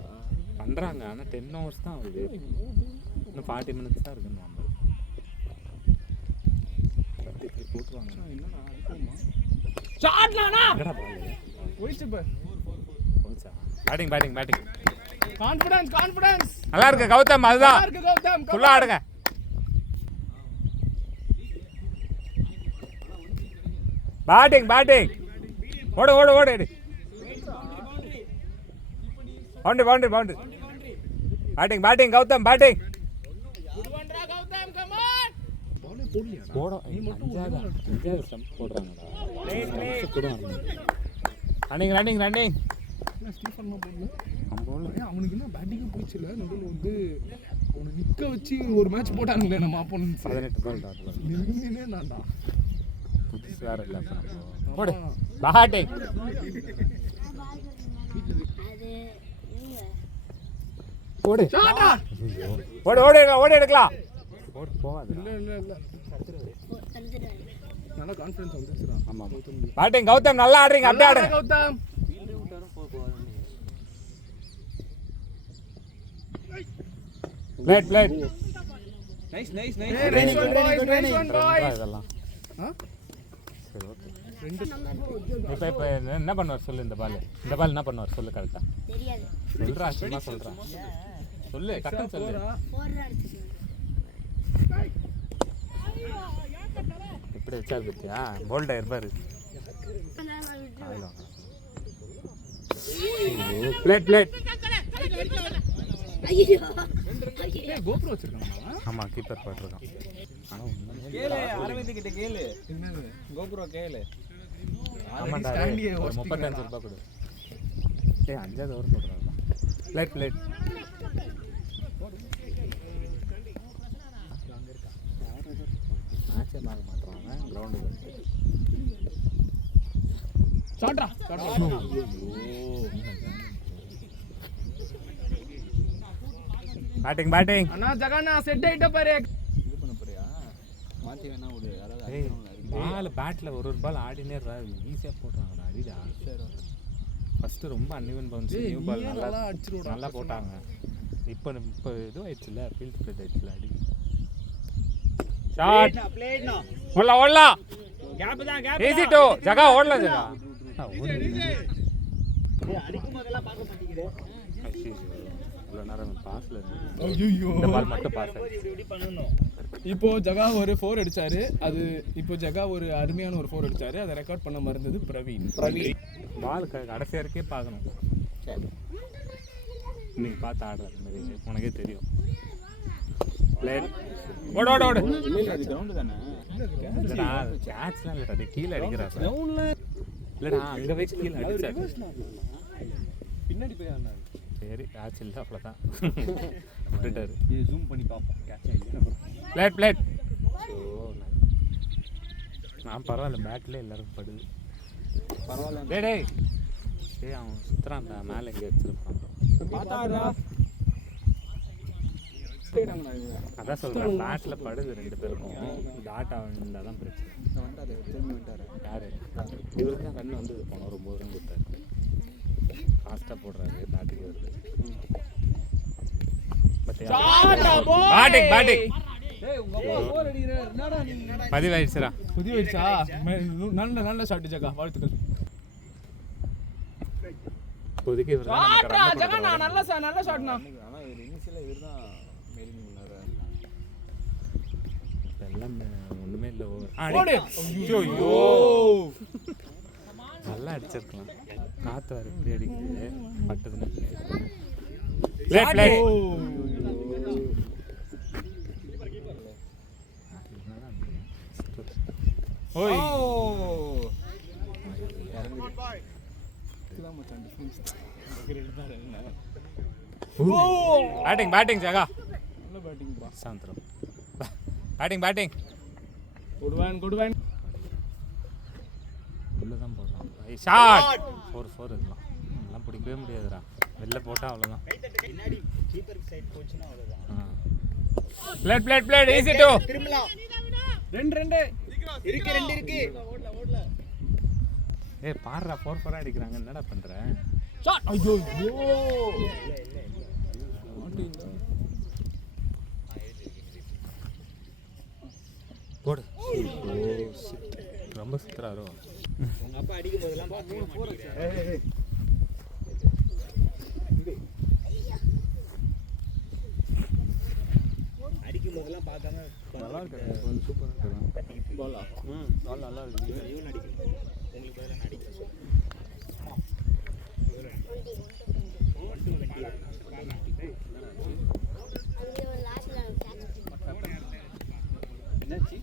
பண்ணுறாங்க. ஆனால் 10 hours தான் ஆகுது. இன்னும் 40 minutes தான் இருக்குன்னு வாங்க. 33 போட்டுருவாங்க. என்னடா அடிக்குமா? எங்கடா பால் போயிடுச்சு இப்ப. போச்சா? பேட்டிங் கான்ஃபிடன்ஸ் நல்லா இருக்கு கௌதம். அதுதான் இருக்கு கௌதம். ஃபுல்லாக ஆடுங்க. பேட்டிங் ஓடு பவுண்டரி பேட்டிங் கௌதம் பேட்டிங் போட 5வது ஸ்டம்ப் போடுறாங்கடா. ரன்னிங் என்ன ஸ்டீஃபன் போடல? அவனுக்கு என்ன பேட்டிங்கே பிடிச்சல. நடுவில் வந்து அவனை நிற்க வச்சு ஒரு மேட்ச் போட்டானுங்களே நம்ம ஆப்போனன்ஸ். 18 பால் டாட்ல நின்னே நான்டா. புதுசு வேற இல்லை. போடு பேட்டிங் அது இவங்க போடு ஷாட்டா. ஓடு எடுக்கலாம். போவாது. இல்ல தந்துடுறாரு. நல்ல கான்ஃபிடன்ஸ் வந்துச்சுடா. ஆமாம் பேட்டிங் கௌதம் நல்லா ஆடுறீங்க. அப்படியே ஆடுங்க Gautham. Played nice Nice one, boys. இதெல்லாம் ஆ? சரி ஓகே. ரெண்டு இப்போ என்ன பண்ணுவார் சொல்லு. இந்த பால் என்ன பண்ணுவார் சொல்லு கரெக்டாக. தெரியாது. சொல்கிறா சும்மா சொல்கிறேன். சொல்லு டக்குன்னு சொல்லு. போடுற அடிச்சு எப்படி வச்சா பத்தியா போல்டாக இருப்பார். பிளேட் ஐயோ கோப்ரோ வச்சிருக்காங்க. ஆமாம் கீப்பர் போட்டிருக்கான். ஆனால் கேளு அரவிந்த் கிட்ட கேளு. என்னது? கோபுரோ கேளு. ஆமாண்டா ஸ்டாண்டியே ஒரு வச்சிருக்காங்க. 35 ரூபாய் கொடு. 5வது ஓவர் போடுறாங்க. பிளேட் மேட்சே பார்க்க மாட்டாங்க கிரவுண்டுக்கு. ஷாட்டா. பேட்டிங் அண்ணா ஜகானா செட் ஆயிட்ட பாரு. இது பண்ண போறியா? மாத்தி வேணா விடு. யாராவது ஏய் அடிக்கணும். பால் பேட்டில் ஒரு பால் ஆடினே ஈஸியாக போடுறாங்கடா. அடிடா ஃபஸ்ட்டு ரொம்ப அன்இவன் பவுன்ஸ். நியூ பால் நல்லா போட்டாங்க. இப்போ இதுவாயிடுச்சுல ஃபீல்ட் ஸ்ப்ரெட் ஆயிடுச்சுல. அடி ஷாட் ஓடலாம் ஈஸி டூ ஜகா ஓடலாம் ஜகா. இவ்வளோ நேரம் பாஸில் ஐயோ. இந்த பால் மட்டும் பாஸ் ஆயிடுச்சு. இப்போ ஜகா ஒரு 4 அடிச்சாரு. அது இப்போ ஜகா ஒரு அருமையான ஒரு 4 அடிச்சாரு. அதை ரெக்கார்ட் பண்ண மறந்தது பிரவீன். பால் கடைசி வரைக்கும் பார்க்கணும். இன்னைக்கு பார்த்து ஆடுறது மாதிரி உனக்கே தெரியும். பிளேட் ஓடு அது கிரவுண்ட் தானே. இல்லடா கேட்ச்லாம் இல்லடா. அது கீழே அடிக்கிறாரு இல்லடா. அங்கே வச்சு கீழே அடிச்சாரு. பின்னாடி போய் ஆனாரு. சரி கேட்ச் இல்லை அவ்வளோதான் விட்டுட்டாரு. இது ஜூம் பண்ணி பார்ப்போம். கேட்சா இல்ல. பிளேட் நான் பரவாயில்ல. பேட்டில் எல்லாருக்கும் படுது. பரவாயில்ல. டேய் அவன் சுற்றுறான்டா. மேலே எங்கே வச்சிருப்பான். பாத்தாடா. அதான் சொல்கிறேன். பேட்டில் படுது 2 பேருக்கும். டாட்டா இருந்தால் தான் பிரச்சனை. வந்துட்டாரு. திரும்பி வந்துட்டாரு. யாரு இவருக்கு தான் கண்ணு வந்தது. போனோம் ஒரு 9 ரன் கொடுத்தாரு. ஃபாஸ்ட்டாக போடுறாரு. பேட்டிங் வருது. பேட்டிங் டேய் உங்க அப்பா ஓவர் அடிக்கிறார். என்னடா நீ? பதிவாயிடுச்சுடா. புதிய வச்சா நல்ல ஷாட் ஜகா. வாழ்த்துக்கள். இப்போதைக்கு இவர் தான் நமக்கு run ஜகா கொடுக்குறாரு. நல்ல ஷாட்னா. ஆனா இவர் இனிஷியலா இவர்தான் மெயிலிங் பண்ணாரு. எல்லாம் ஒன்றுமே இல்லை. ஓடு. ஐயோ நல்லா அடிச்சிருக்கலாம். காற்று வர இப்படி அடிக்குது. பட்டதுன்னு பிளேட் ஓய் இதுதான் மச்சான் டிஃபரன்ஸ். பேட்டிங் ஜகா. நல்ல பேட்டிங் பா. சாந்திரம் பேட்டிங் குட் வேன். உள்ளே தான் போடுறான். ஷாட் 4 இதெல்லாம் பிடிக்கவே முடியாதுடா. வெளில போட்டால் அவ்வளோதான். பின்னாடி கீப்பருக்கு சைடு போச்சுன்னா அவ்வளவுதான். Played easy two. திரும்பலாம். 2 இருக்கு. ஏய் பாருடா 4 அடிக்கிறாங்க. என்னடா பண்ற? ஷாட் ஐயோ ஐயோ போடு ரொம்ப சுத்துறாரோ உங்க அப்பா அடிக்கும் போதெல்லாம் பார்த்து அடிக்கும் போதெல்லாம் பார்க்காம நல்லா இருக்கு கொஞ்சம் சூப்பராக இருக்கு பாலா பால் நல்லா இருக்கு இவன் அடிக்கணும் உங்களுக்கு பதிலாக நான் அடிக்கிறேன் அங்கே ஒரு லாஸ்ட்ல என்னாச்சு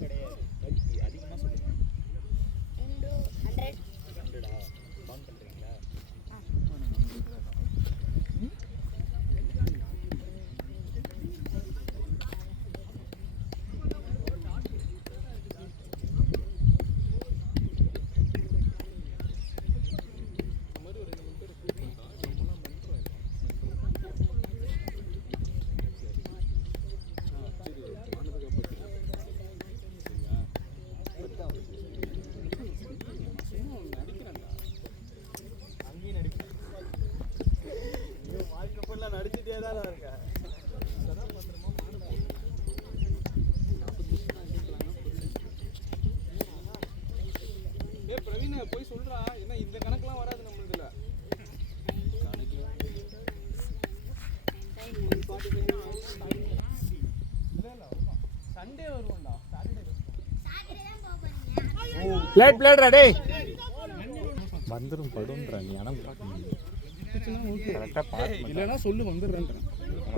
கிடையாது அதிகமாக சொல்லுங்க 100 100 கவுண்ட் பண்ணுறீங்களா நடிச்சுட்டே தான் இருக்கேன் பிரவீன் போய் சொல்றா என்ன இந்த கணக்கெல்லாம் வராது நம்மளுதுல சண்டே வருவோம்டா பிளேட் பிளேட் ரெடி வந்துடும் படுன்ற நீ ஆனால் கரெக்டாக பார்த்து இல்லைன்னா சொல்லு வந்துடுறேன்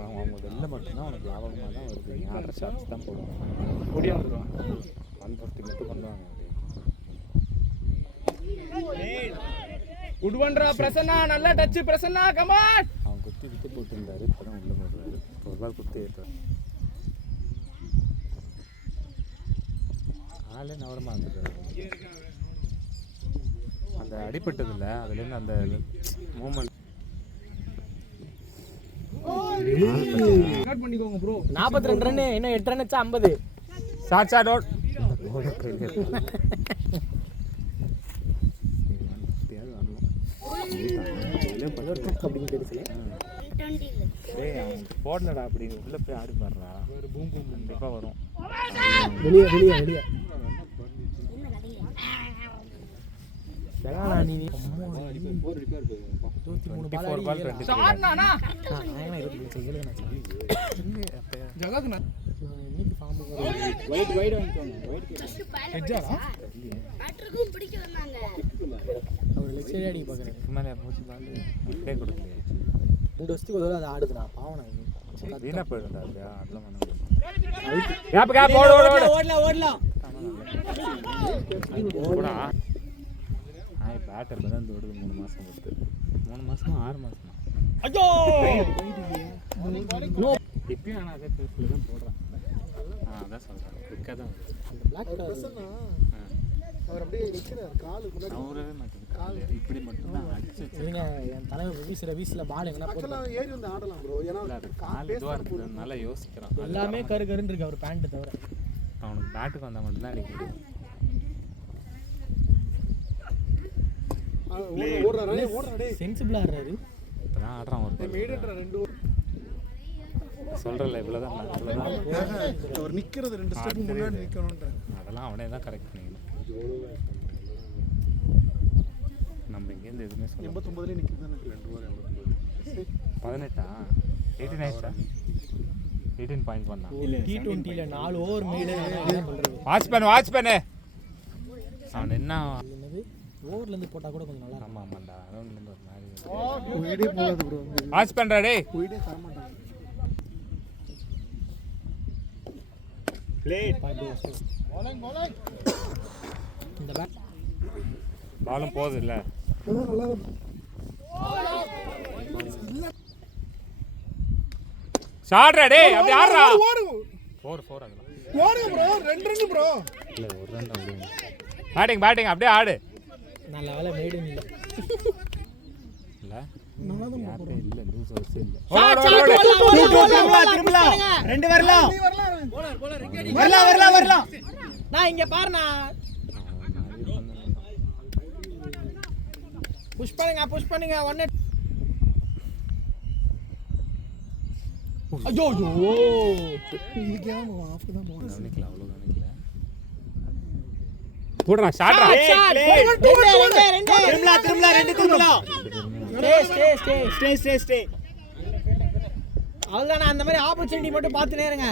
அவங்க வெளில மட்டும்தான் உனக்கு லாபகமாக தான் வருது நீ ஆடுற ஷார்ட்ஸ் தான் போடுவாங்க ஓடியா வந்துடுவான் 150 மட்டும் பண்ணுவாங்க உட்வன்றா பிரசன்னா நல்ல டச் பிரசன்னா கமான் அவன் குத்தி விட்டு போட்டுருந்தாரு இப்போ தான் உள்ள போடுறாரு ஒரு பால் குத்தி ஏற்றுறாரு காலே நவரமாக இருந்துட்டாரு அந்த அடிப்பட்டது இல்லை அதுலேருந்து அந்த மூமெண்ட் ஸ்டார்ட் பண்ணிக்கோங்க ப்ரோ 42 ரன் இன்னும் 8 ரன் வச்சா 50 ஷாட் ஷாட் அவுட் அப்படின்னு தெரியுது அவன் போடலடா அப்படி உள்ளே போய் ஆடி பாடுறா பூம் பூம் கண்டிப்பாக வரும் வெளியே வெளியே வெளியே நீ 24 பால் 2 ஷாட் நானா ஜகாத்னா வைட் வாங்கிக்கோங்க வைட் பேட்டருக்கும் பிடிக்க வந்தாங்க அவர் லெக் சைடு அடி பார்க்குறேன் மேலே மூச்சு பால் விட்டே கொடுக்கலையே 2 வருஷத்துக்கு ஒரு அது ஆடுதுடா பாவம் வீணா போயிடும்டா அப்படியா அதெல்லாம் பண்ண கேப் கேப் ஓடலாம் ஓடலாம் கூட பேட்டர் தான் ஓடுது 3 மாதம் கொடுத்து 3 மாதமா 6 மாதமா ஐயோ இப்பயும் ஆனால் அதே பேஸில் தான் போடுறான் அதான் சொல்கிறேன் குயிக்காக தான் பிளாக் அவர் அப்படியே நிற்கிறார் காலு முன்னாடி நவரவே மாட்டேங்குது இப்படி மட்டும்தான் அடிச்சு இருங்க என் தலைவர் வீசுற வீசில் பால் எங்கன்னா ஆக்சுவலாக ஏறி வந்து ஆடலாம் ப்ரோ ஏன்னா அது கால் இதுவாக இருக்குது நல்லா யோசிக்கிறான் எல்லாமே கரு கருன்னு இருக்கு அவர் பேண்ட்டு தவிர அவனுக்கு பேட்டுக்கு வந்தால் மட்டும்தான் அடிக்க முடியும் ஓடுறாடே சென்சிபிளா ஆடுறாரு இப்போ தான் ஆடுறான் ஒரு மேடேட்ரா 2 சொல்கிறல இவ்வளோதான் அவர் நிற்கிறது 2 ஸ்டெப் முன்னாடி நிற்கணுன்ற அதெல்லாம் அவனே தான் கரெக்ட் பண்ணிக்கணும் நம்ம இங்கேருந்து எதுவுமே சொல்ல 89 நிற்கிறது 2 ஓவர் 18 18 ஆயிடுச்சா 18.1 T20ல 4 ஓவர் மீடு சொல்றது வாட்ச் பண்ணு அவன் என்ன என்னது ஓவர்ல இருந்து போட்டா கூட கொஞ்சம் நல்லா ஆமாம் ஆமாண்டா அரௌண்ட்லேருந்து ஒரு மாதிரி போயிடே போகாது ப்ரோ வாட்ச் பண்ணுறா டே போயிடே தர மாட்டாங்க பிளேட் இந்த பேட் பாலும் போகுது இல்லை ஷாட்ரா டே அப்படி ஆடுறா 4 அதெல்லாம் ஓடுங்க ப்ரோ 2 ரன் ப்ரோ இல்லை ஒரு ரன் தான் பேட்டிங் அப்படியே ஆடு நல்ல வேலை மேடு இல்லை இல்லை யாருமே இல்லை லூஸ் சோர்ஸ் இல்லை. திரும்பலாம் ரெண்டு வரலாம் வரலாம் நான் இங்க பாருண்ணா புஷ் பண்ணுங்க ஒன்னு ஐயோ இதுக்கு ஏன் ஆஃப் தான் போகணும். கவனிக்கல, அவ்வளோ கவனிக்கல. போடுறா ஷாட்ரா. திரும்பலாம் ரெண்டு திரும்பலாம் ஸ்டே அவ்வளோதான். அந்த மாதிரி ஆப்பர்ச்சுனிட்டி மட்டும் பார்த்துனே இருங்க.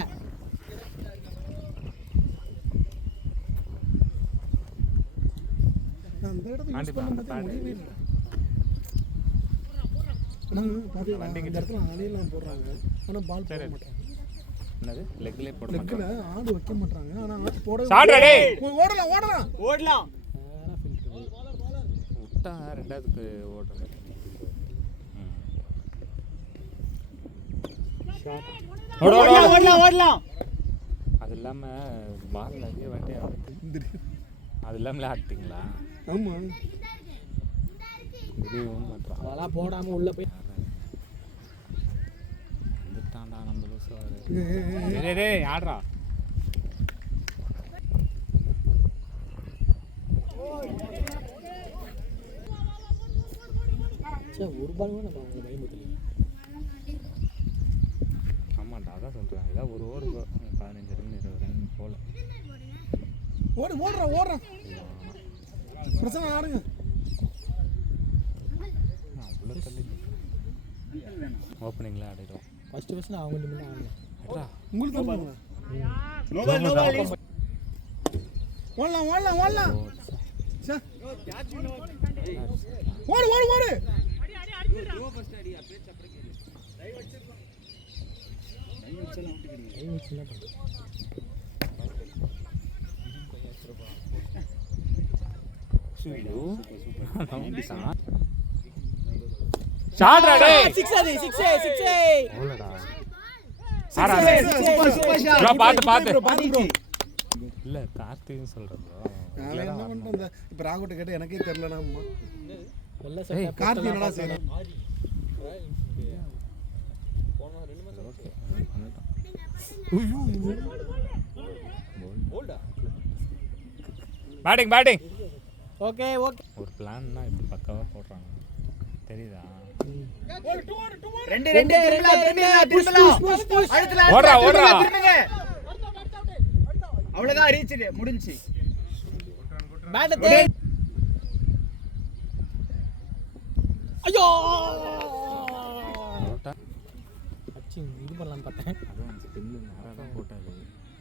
அந்த இடத்துல ஆண்டி யூஸ் பண்ணும்போது பாரு. முடியவே இல்லை. ஆனால் பார்த்தீங்களா அந்த இடத்துல ஆடையெல்லாம் போடுறாங்க ஆனால் பால் போட மாட்டாங்க. என்னது லெக்லே போட லெக்கில் மாட்டாங்க. ஆடு வைக்க மாட்டாங்க ஆனால் போட ஷாட்ரா டேய். ஓடலாம் விட்டா ரெண்டாவதுக்கு ஓடுறது. ஓடலாம் அது இல்லாமல் பால் நிறைய வாட்டி அது இல்லாமல் ஆட்டிங்களா? ஆமாம் இதுவும் மாட்டான். அதெல்லாம் போடாமல் உள்ளே போய் வந்துட்டான்டா நம்ம லூசு. டேய் ஆடுறா. ஒரு பால் நம்ம அவங்க பயமுறுத்தல. ஆமாண்டா, அதான் சொல்கிறேன். இதான் ஒரு ஓவர் 15 ரன் 20 ரன் போல. ஓடுறான் பிரச்சனை ஆடுங்க. அவ்வளோ தள்ளி ஓப்பனிங்கில் ஆடிடும். ஃபர்ஸ்ட் அவங்க மட்டும் தான் ஆடணும். அட்ரா உங்களுக்கு தருவாங்க. ஓடலாம் சே ஓடு ஷாட்ரா டேய். 6 ஓலடா. பாத்து இல்ல கார்த்திக்னு சொல்றேன் ப்ரோ. நான் என்ன பண்றேன் இப்போ ராகுட்ட கேட்ட எனக்கே தெரியலனா அம்மா வெள்ள ஏய், சட்டை கார்த்தி என்னடா செய்யணும். பேட்டிங். ஓகே ஒரு பிளான்னா இப்படி பக்காவா போடுறாங்க தெரியுதா? ரெண்டு திரும்பலாம் ஓடுறா. அவ்வளவுதான் ரீச் முடிஞ்சு. பேட் தே. ஐயோ அச்சி இது பண்ணலாம்னு பார்த்தேன். அதுவும் ஸ்பின்னு நேராக தான் போட்டாரு.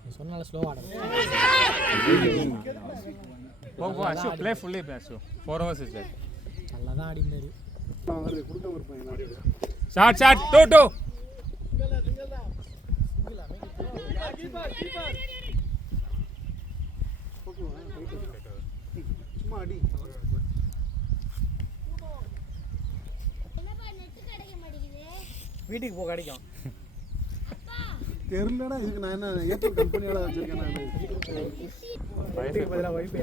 நீ சொன்னால ஸ்லோவா ஆடுங்க. போ Ashu play fully play Ashu 4 hours is there. நல்லா தான் ஆடினாரு. அவரு கொடுத்த ஒரு பையன் ஷாட் 2 சும்மா அடி. வீட்டுக்கு போ கிடைக்கும். தெரியலடா இதுக்கு நான் என்ன ஏர்டெல் கம்பெனியோட வச்சிருக்கேன் வீட்டுக்கு பதிலாக வைஃபை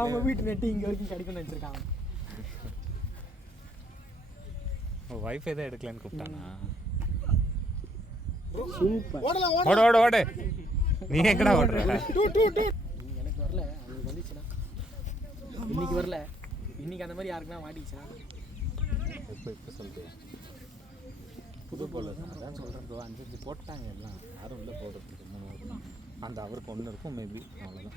அவங்க வீட்டு நெட்டு இங்கே வரைக்கும் கிடைக்கும்னு வச்சிருக்காங்க. வைஃபை தான் எடுக்கலன்னு கூப்பிட்டானா? ஓடலாம் ஓடு நீ எங்கடா ஓடுற? எனக்கு வரல, அவங்களுக்கு வந்துச்சுன்னா இன்னைக்கு வரல, இன்னைக்கு அந்த மாதிரி யாருக்குன்னா மாட்டிச்சுன்னா இப்போ சொல்கிறேன் புது போலர் அதான் சொல்கிறேன் ப்ரோ. 5 போட்டாங்க எல்லாம் யாரும் உள்ளே போடுறதுக்கு 3 over. அந்த அவருக்கு 1 இருக்கும் மேபி, அவ்வளோதான்.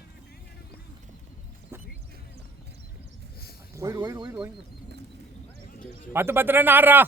ஒயிடு 10 ரன் ஆடுறா.